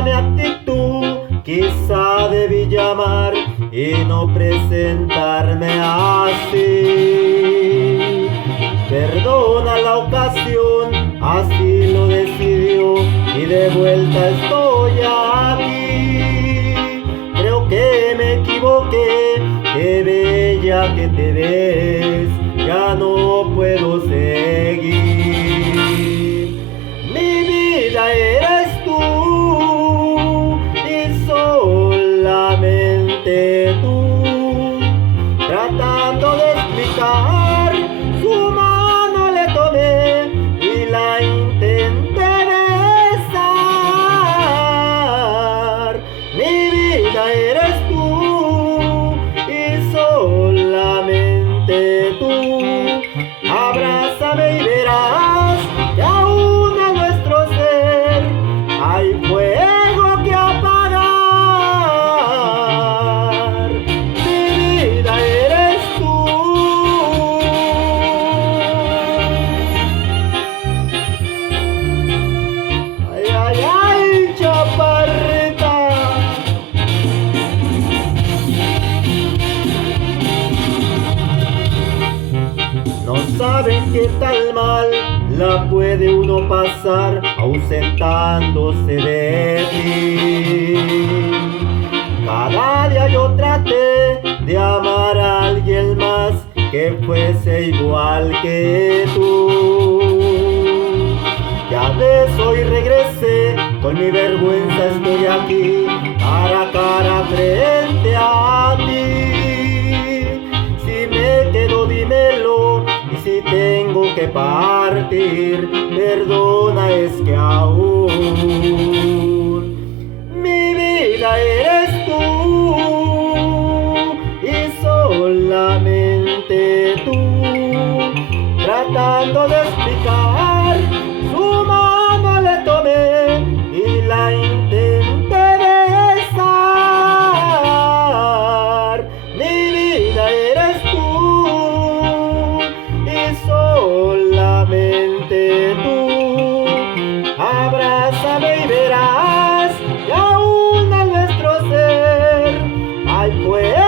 Perdona mi actitud, quizá debí llamar y no presentarme así. Perdona la ocasión, así lo decidió y de vuelta estoy aquí. Creo que me equivoqué, qué bella que te ves, ya no puedo seguir. Mi vida eres tú y solamente tú, tratando de explicar, su mano le tomé y la intenté besar. Mi vida eres tú y solamente tú, abrázame y verás que aún en nuestro ser hay fuego que apagar. Mi vida eres tú. Ay, ay, ay, chaparrita. No saben qué tal mal la puede uno pasar ausentándose de ti. Cada día yo traté de amar a alguien más que fuese igual que tú. Ya ves, hoy regresé, con mi vergüenza estoy aquí, cara a cara frente a ti. Si me quedo, dímelo, y si tengo que partir, perdona, es que aún mi vida eres tú y solamente tú, tratando de explicar, su mano le tomé y la intenté besar. Mi vida eres tú y solamente tú, abrázame y verás que aún en nuestro ser hay fuego